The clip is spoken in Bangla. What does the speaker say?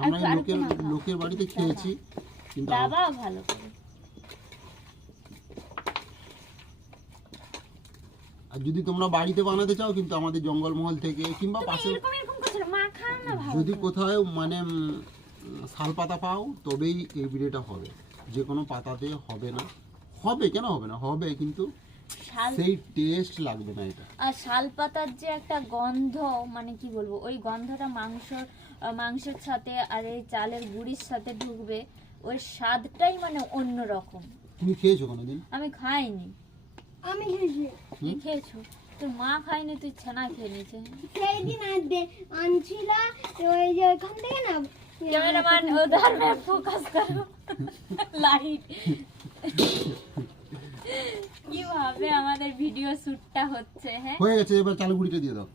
আমরা লোকের বাড়িতে খেয়েছি, কিন্তু দাবাও ভালো করে। আর যদি তোমরা বাড়িতে বানাতে চাও, কিন্তু আমাদের জঙ্গলমহল থেকে কিংবা পাশে যদি কোথাও মানে শাল পাতা পাও, তবেই এই ভিডিওটা হবে। যে কোনো পাতাতে হবে না। হবে কেন হবে না? হবে, কিন্তু সেই টেস্ট লাগবে না এটা। আর শাল পাতার যে একটা গন্ধ, মানে কি বলবো, ওই গন্ধটা মাংসের সাথে আর এই চালের গুঁড়ির সাথে ঢুকবে, ওই স্বাদটাই মানে অন্যরকম। তুমি খেয়েছো কোনোদিন? আমি খাইনি। আমি খেয়েছি। তুই খেয়েছো? তোর মা খাইনি, তুই ছানা খেয়ে নিয়েছে। সেই দিন আনছিল ওই যে ওখান থেকে না, ক্যামেরাম্যান উধার মে ফোকাস করো লাইট। কিভাবে আমাদের ভিডিও শুটটা হচ্ছে। হ্যাঁ, হয়ে গেছে, এবার চালের গুঁড়িটা দিয়ে দাও।